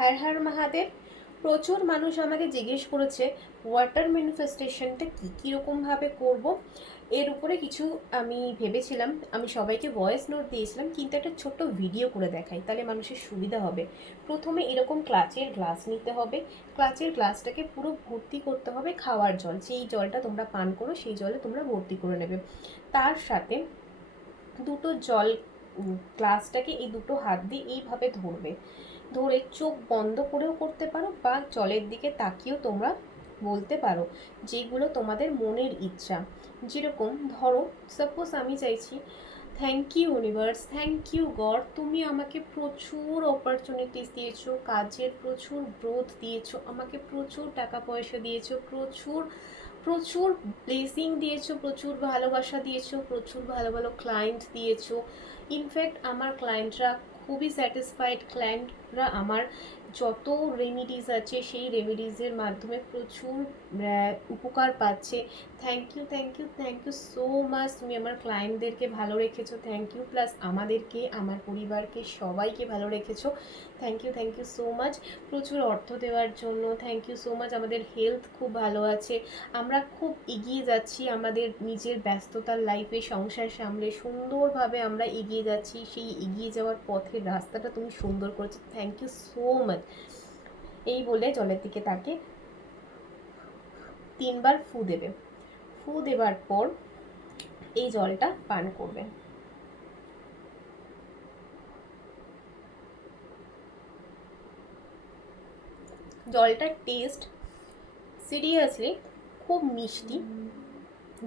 হর হর মহাদেব। প্রচুর মানুষ আমাকে জিজ্ঞেস করেছে ওয়াটার ম্যানিফেস্টেশনটা কীরকমভাবে করব। এর উপরে কিছু আমি ভেবেছিলাম, আমি সবাইকে ভয়েস নোট দিয়েছিলাম, কিন্তু একটা ছোট্ট ভিডিও করে দেখাই, তাহলে মানুষের সুবিধা হবে। প্রথমে এরকম ক্লাচের গ্লাস নিতে হবে। ক্লাচের গ্লাসটাকে পুরো ভর্তি করতে হবে খাওয়ার জল, যেই জলটা তোমরা পান করো সেই জলে তোমরা ভর্তি করে নেবে। তার সাথে দুটো জল, গ্লাসটাকে এই দুটো হাত দিয়ে এইভাবে ধরবে, ধরে চোখ বন্ধ করেও করতে পারো বা জলের দিকে তাকিয়েও তোমরা বলতে পারো যেগুলো তোমাদের মনের ইচ্ছা। যেরকম ধরো, সাপোজ আমি চাইছি, thank you universe, thank you God, তুমি আমাকে প্রচুর অপরচুনিটিস দিয়েছো, কাজের প্রচুর গ্রোথ দিয়েছো, আমাকে প্রচুর টাকা পয়সা দিয়েছো, প্রচুর প্রচুর ব্লেসিং দিয়েছো, প্রচুর ভালোবাসা দিয়েছো, প্রচুর ভালো ভালো ক্লায়েন্ট দিয়েছো। ইনফ্যাক্ট আমার ক্লায়েন্টরা খুবই স্যাটিসফাইড, ক্লায়েন্টরা আমার যত রেমিডিস আছে সেই রেমিডিসের মাধ্যমে প্রচুর উপকার পাচ্ছে। Thank you, thank you, thank you so much, তুমি আমার ক্লায়েন্টদেরকে ভালো রেখেছো, থ্যাংক ইউ, প্লাস আমাদেরকে, আমার পরিবারকে, সবাইকে ভালো রেখেছো, থ্যাংক ইউ সো মাচ। প্রচুর অর্থ দেওয়ার জন্য থ্যাংক ইউ সো মাচ। আমাদের হেলথ খুব ভালো আছে, আমরা খুব এগিয়ে যাচ্ছি আমাদের নিজের ব্যস্ততার লাইফে, সংসার সামলে সুন্দরভাবে আমরা এগিয়ে যাচ্ছি, সেই এগিয়ে যাওয়ার পথের রাস্তাটা তুমি সুন্দর করেছো, থ্যাংক ইউ সো মাচ। এই বলে জলের দিকে তাকে 3বার ফু দেবে। ফু দেবার পর এই জলটা পান করবে। জলটার টেস্ট সিরিয়াসলি খুব মিষ্টি,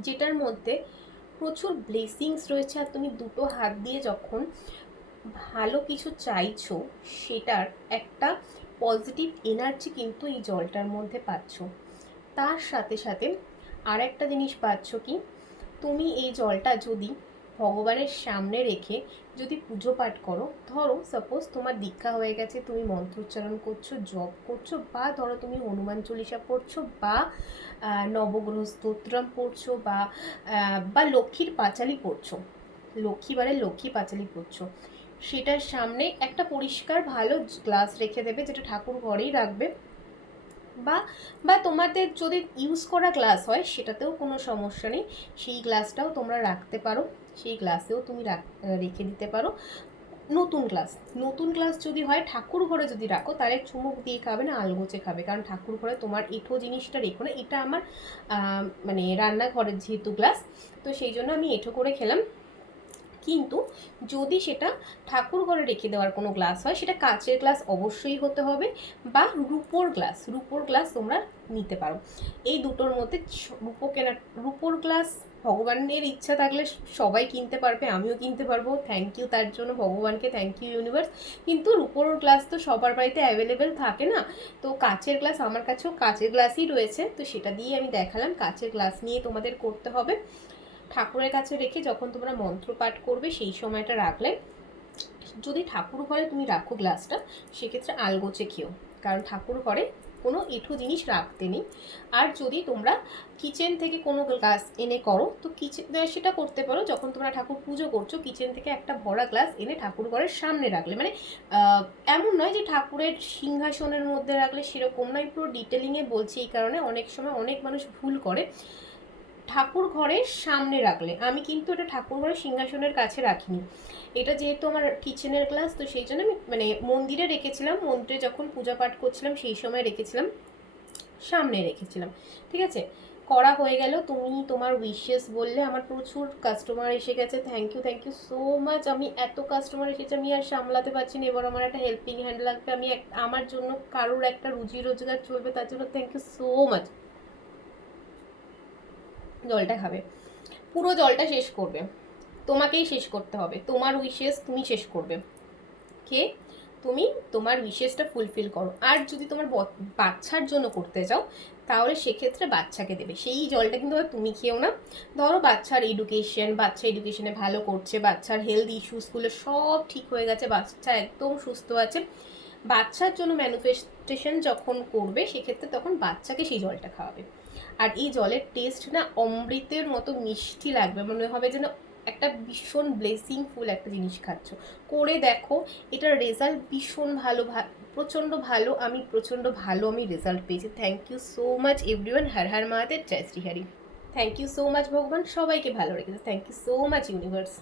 যেটার মধ্যে প্রচুর ব্লেসিংস রয়েছে। আর তুমি দুটো হাত দিয়ে যখন ভালো কিছু চাইছো, সেটার একটা পজিটিভ এনার্জি কিন্তু এই জলটার মধ্যে পাচ্ছ। তার সাথে সাথে আর একটা জিনিস পাচ্ছ কি, তুমি এই জলটা যদি ভগবানের সামনে রেখে যদি পুজো পাঠ করো, ধরো সাপোজ তোমার দীক্ষা হয়ে গেছে, তুমি মন্ত্রোচ্চারণ করছো, জপ করছো, বা ধরো তুমি হনুমান চল্লিশা পড়ছো, বা নবগ্রহ স্তোত্রম পড়ছো, বা লক্ষ্মীর পাঁচালি পড়ছো, লক্ষ্মীবারের লক্ষ্মী পাঁচালি পড়ছো, সেটার সামনে একটা পরিষ্কার ভালো গ্লাস রেখে দেবে, যেটা ঠাকুর ঘরেই রাখবে, বা বা তোমাদের যদি ইউজ করা গ্লাস হয় সেটাতেও কোনো সমস্যা নেই, সেই গ্লাসটাও তোমরা রাখতে পারো, সেই গ্লাসেও তুমি রেখে দিতে পারো। নতুন গ্লাস যদি হয়, ঠাকুর ঘরে যদি রাখো তাহলে চুমুক দিয়ে খাবে না, আলগোচে খাবে, কারণ ঠাকুর ঘরে তোমার এঁঠো জিনিসটা রেখো না। এটা আমার মানে রান্নাঘরের যেহেতু গ্লাস, তো সেই জন্য আমি এঁঠো করে খেলাম। কিন্তু যদি সেটা ঠাকুর ঘরে রেখে দেওয়ার কোনো গ্লাস হয়, সেটা কাচের গ্লাস অবশ্যই হতে হবে, বা রুপোর গ্লাস তোমরা নিতে পারো। এই দুটোর মধ্যে রুপোর গ্লাস ভগবানের ইচ্ছা থাকলে সবাই কিনতে পারবে, আমিও কিনতে পারবো, থ্যাংক ইউ তার জন্য ভগবানকে, থ্যাংক ইউ ইউনিভার্স। কিন্তু রুপোর গ্লাস তো সবার বাড়িতে অ্যাভেলেবেল থাকে না, তো কাচের গ্লাস, আমার কাছেও কাচের গ্লাসই রয়েছে, তো সেটা দিয়ে আমি দেখালাম। কাচের গ্লাস নিয়ে তোমাদের করতে হবে। ঠাকুরের কাছে রেখে যখন তোমরা মন্ত্র পাঠ করবে সেই সময়টা রাখলে, যদি ঠাকুর ঘরে তুমি রাখো গ্লাসটা, সেক্ষেত্রে আলগোচে খেও, কারণ ঠাকুর ঘরে কোনো এঁঠো জিনিস রাখতে নেই। আর যদি তোমরা কিচেন থেকে কোনো গ্লাস এনে করো, তো কিচেন সেটা করতে পারো, যখন তোমরা ঠাকুর পুজো করছো কিচেন থেকে একটা ভরা গ্লাস এনে ঠাকুর ঘরের সামনে রাখলে, মানে এমন নয় যে ঠাকুরের সিংহাসনের মধ্যে রাখলে, সেরকম নয়, পুরো ডিটেলিংয়ে বলছি এই কারণে অনেক সময় অনেক মানুষ ভুল করে। ঠাকুর ঘরের সামনে রাখলে, আমি কিন্তু এটা ঠাকুর ঘরের সিংহাসনের কাছে রাখিনি, এটা যেহেতু আমার কিচেনের গ্লাস, তো সেই জন্য আমি মানে মন্দিরে রেখেছিলাম, মন্দিরে যখন পূজা পাঠ করছিলাম সেই সময় রেখেছিলাম, সামনে রেখেছিলাম। ঠিক আছে, করা হয়ে গেল। তুমি তোমার উইশেস বললে, আমার প্রচুর কাস্টমার এসে গেছে, থ্যাংক ইউ সো মাচ। আমি এত কাস্টমার এসেছে আমি আর সামলাতে পারছি না, এবার আমার একটা হেল্পিং হ্যান্ড লাগবে, আমি আমার জন্য কারোর একটা রুজি রোজগার চলবে, তার জন্য থ্যাংক ইউ সো মাচ। জলটা খাবে, পুরো জলটা শেষ করবে, তোমাকেই শেষ করতে হবে, তোমার উইশেস তুমি শেষ করবে, খেয়ে তুমি তোমার উইশেসটা ফুলফিল করো। আর যদি তোমার বাচ্চার জন্য করতে চাও, তাহলে সেক্ষেত্রে বাচ্চাকে দেবে, সেই জলটা কিন্তু তুমি খেও না। ধরো বাচ্চা এডুকেশনে ভালো করছে, বাচ্চার হেলথ ইস্যুসগুলো সব ঠিক হয়ে গেছে, বাচ্চা একদম সুস্থ আছে, বাচ্চার জন্য ম্যানিফেস্টেশন যখন করবে, সেক্ষেত্রে তখন বাচ্চাকে সেই জলটা খাওয়াবে। আর এই জলের টেস্ট না অমৃতের মতো মিষ্টি লাগবে, মনে হবে যেন একটা ভীষণ ব্লেসিংফুল একটা জিনিস খাচ্ছ, করে দেখো, এটার রেজাল্ট ভীষণ ভালো, প্রচণ্ড ভালো, আমি প্রচণ্ড ভালো আমি রেজাল্ট পেয়েছি। Thank you so much everyone. Har Har Mahadev, জয় Shrihari. Thank you so much ভগবান, সবাইকে ভালো রেখেছে। Thank you so much universe.